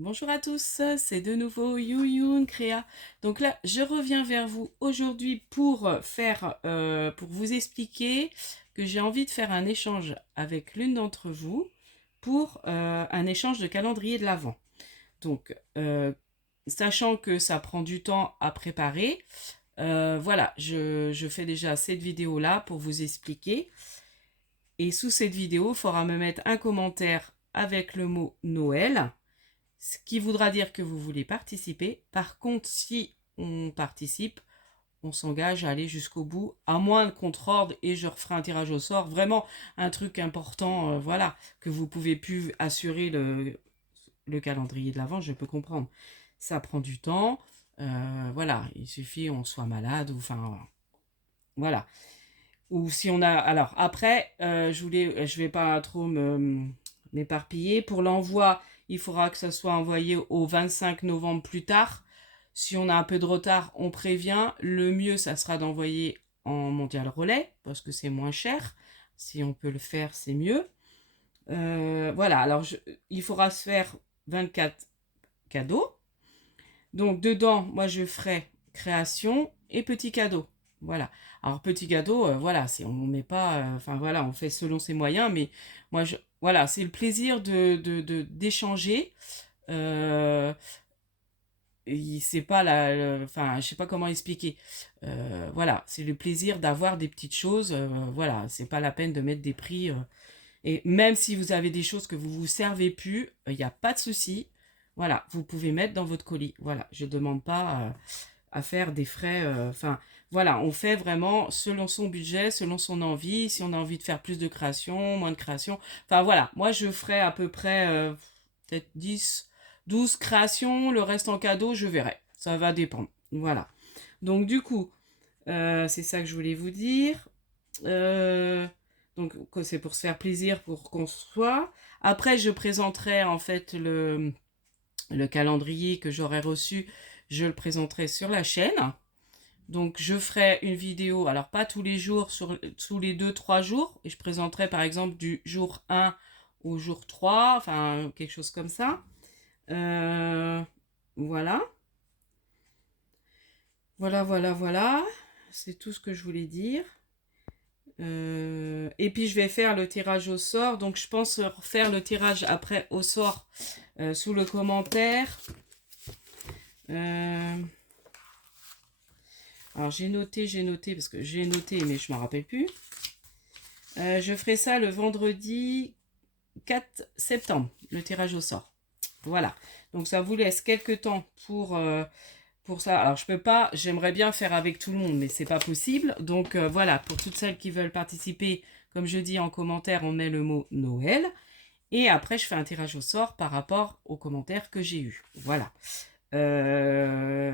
Bonjour à tous, c'est de nouveau Yuyun Créa. Donc là, je reviens vers vous aujourd'hui pour vous expliquer que j'ai envie de faire un échange avec l'une d'entre vous pour un échange de calendrier de l'Avent. Donc, sachant que ça prend du temps à préparer, voilà, je fais déjà cette vidéo-là pour vous expliquer. Et sous cette vidéo, il faudra me mettre un commentaire avec le mot Noël, ce qui voudra dire que vous voulez participer. Par contre, si on participe, on s'engage à aller jusqu'au bout, à moins de contre-ordre, et je referai un tirage au sort. Vraiment un truc important, voilà, que vous pouvez plus assurer le calendrier de l'avant, je peux comprendre. Ça prend du temps, voilà, il suffit on soit malade, ou enfin, voilà. Ou si on a... Alors, après, je vais pas trop m'éparpiller. Pour l'envoi, il faudra que ça soit envoyé au 25 novembre plus tard. Si on a un peu de retard, on prévient. Le mieux, ça sera d'envoyer en mondial relais, parce que c'est moins cher. Si on peut le faire, c'est mieux. Voilà, alors il faudra se faire 24 cadeaux. Donc dedans, moi je ferai création et petit cadeau. Voilà. Alors petit cadeau, voilà, on met pas, enfin voilà, on fait selon ses moyens, mais voilà, c'est le plaisir d'échanger. Euh, c'est pas enfin, je sais pas comment expliquer. Voilà, c'est le plaisir d'avoir des petites choses. Voilà, c'est pas la peine de mettre des prix. Et même si vous avez des choses que vous vous servez plus, il n'y a pas de souci. Voilà, vous pouvez mettre dans votre colis. Voilà, je ne demande pas à faire des frais. Enfin, voilà, on fait vraiment selon son budget, selon son envie. Si on a envie de faire plus de création, moins de création. Enfin, voilà, moi je ferai à peu près peut-être 10, 12 créations. Le reste en cadeau, je verrai. Ça va dépendre. Voilà. Donc, du coup, c'est ça que je voulais vous dire. Euh, donc c'est pour se faire plaisir, pour qu'on soit. Après, je présenterai en fait le calendrier que j'aurai reçu, je le présenterai sur la chaîne. Donc je ferai une vidéo, alors pas tous les jours, sous les 2 3 jours, et je présenterai par exemple du jour 1 au jour 3, enfin quelque chose comme ça. Euh, voilà, voilà. C'est tout ce que je voulais dire. Et puis je vais faire le tirage au sort. Donc je pense faire le tirage après au sort sous le commentaire. Euh, alors j'ai noté parce que j'ai noté mais je m'en rappelle plus. Je ferai ça le vendredi 4 septembre, le tirage au sort. Voilà. Donc ça vous laisse quelques temps pour ça. Alors je peux pas, j'aimerais bien faire avec tout le monde, mais c'est pas possible. Donc voilà, pour toutes celles qui veulent participer, comme je dis en commentaire, on met le mot Noël. Et après, je fais un tirage au sort par rapport aux commentaires que j'ai eus. Voilà. Euh,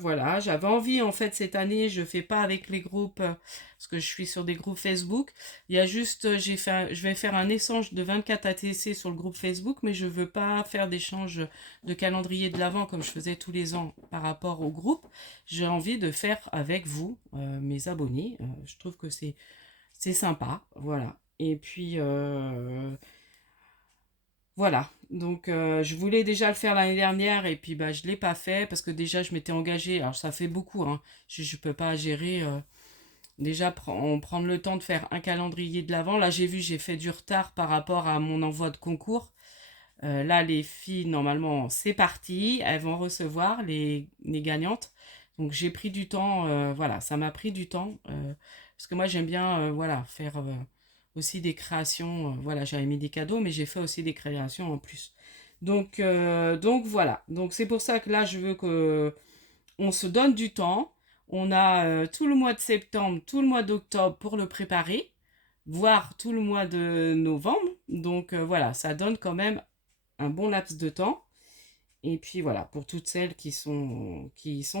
voilà, j'avais envie en fait cette année, je fais pas avec les groupes parce que je suis sur des groupes Facebook. Il y a juste, je vais faire un échange de 24 ATC sur le groupe Facebook, mais je veux pas faire d'échange de calendrier de l'avant comme je faisais tous les ans par rapport au groupe. J'ai envie de faire avec vous, mes abonnés. Je trouve que c'est sympa, voilà. Et puis voilà, donc je voulais déjà le faire l'année dernière et puis bah je l'ai pas fait parce que déjà je m'étais engagée, alors ça fait beaucoup, hein, je peux pas gérer, déjà prendre le temps de faire un calendrier de l'avant. Là j'ai vu, j'ai fait du retard par rapport à mon envoi de concours. Là les filles, normalement c'est parti, elles vont recevoir les gagnantes. Donc j'ai pris du temps, voilà, ça m'a pris du temps, parce que moi j'aime bien, voilà, faire aussi des créations. Voilà, j'avais mis des cadeaux, mais j'ai fait aussi des créations en plus. Donc voilà. Donc c'est pour ça que là, je veux que on se donne du temps. On a tout le mois de septembre, tout le mois d'octobre pour le préparer, voire tout le mois de novembre. Donc voilà, ça donne quand même un bon laps de temps. Et puis voilà, pour toutes celles qui sont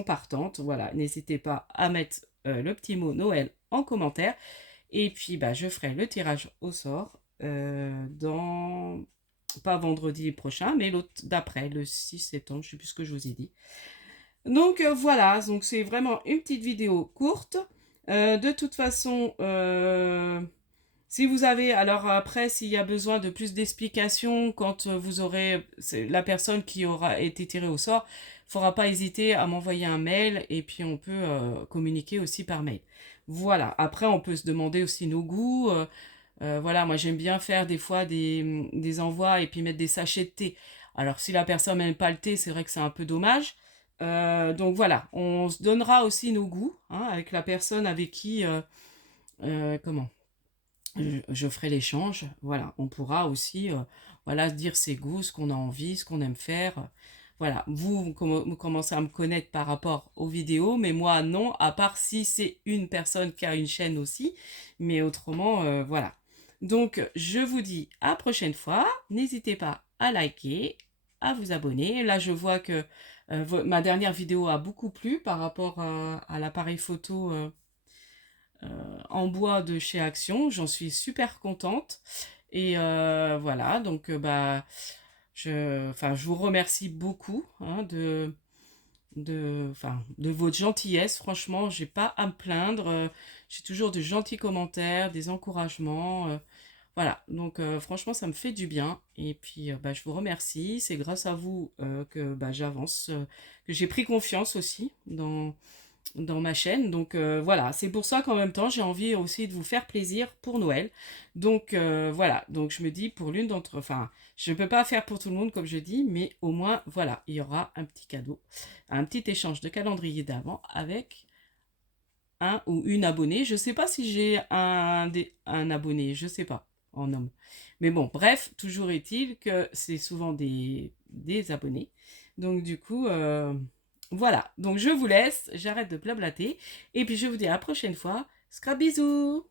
partantes, voilà, n'hésitez pas à mettre le petit mot Noël en commentaire. Et puis, bah, je ferai le tirage au sort dans, pas vendredi prochain, mais l'autre d'après, le 6 septembre, je ne sais plus ce que je vous ai dit. Donc voilà, donc c'est vraiment une petite vidéo courte. De toute façon, Si vous avez, alors après, s'il y a besoin de plus d'explications, quand vous aurez, la personne qui aura été tirée au sort, il ne faudra pas hésiter à m'envoyer un mail et puis on peut communiquer aussi par mail. Voilà, après on peut se demander aussi nos goûts. Voilà, moi j'aime bien faire des fois des envois et puis mettre des sachets de thé. Alors si la personne n'aime pas le thé, c'est vrai que c'est un peu dommage. Donc voilà, on se donnera aussi nos goûts hein, avec la personne avec qui, comment, je ferai l'échange. Voilà, on pourra aussi voilà, dire ses goûts, ce qu'on a envie, ce qu'on aime faire. Voilà, vous commencez à me connaître par rapport aux vidéos, mais moi non, à part si c'est une personne qui a une chaîne aussi. Mais autrement, voilà. Donc, je vous dis à la prochaine fois. N'hésitez pas à liker, à vous abonner. Là, je vois que ma dernière vidéo a beaucoup plu par rapport à l'appareil photo en bois de chez Action. J'en suis super contente. Et voilà, donc bah, je vous remercie beaucoup hein, de votre gentillesse. Franchement, j'ai pas à me plaindre. J'ai toujours de gentils commentaires, des encouragements. Voilà, donc franchement, ça me fait du bien. Et puis, bah, je vous remercie. C'est grâce à vous que bah, j'avance, que j'ai pris confiance aussi dans ma chaîne. Donc voilà, c'est pour ça qu'en même temps, j'ai envie aussi de vous faire plaisir pour Noël. Donc voilà, donc je me dis pour l'une d'entre... Enfin, je ne peux pas faire pour tout le monde comme je dis, mais au moins, voilà, il y aura un petit cadeau, un petit échange de calendrier d'avant avec un ou une abonnée. Je ne sais pas si j'ai un abonné, je ne sais pas, en homme. Mais bon, bref, toujours est-il que c'est souvent des abonnés. Donc du coup, voilà. Donc je vous laisse, j'arrête de blablater. Et puis je vous dis à la prochaine fois. Scrap bisous!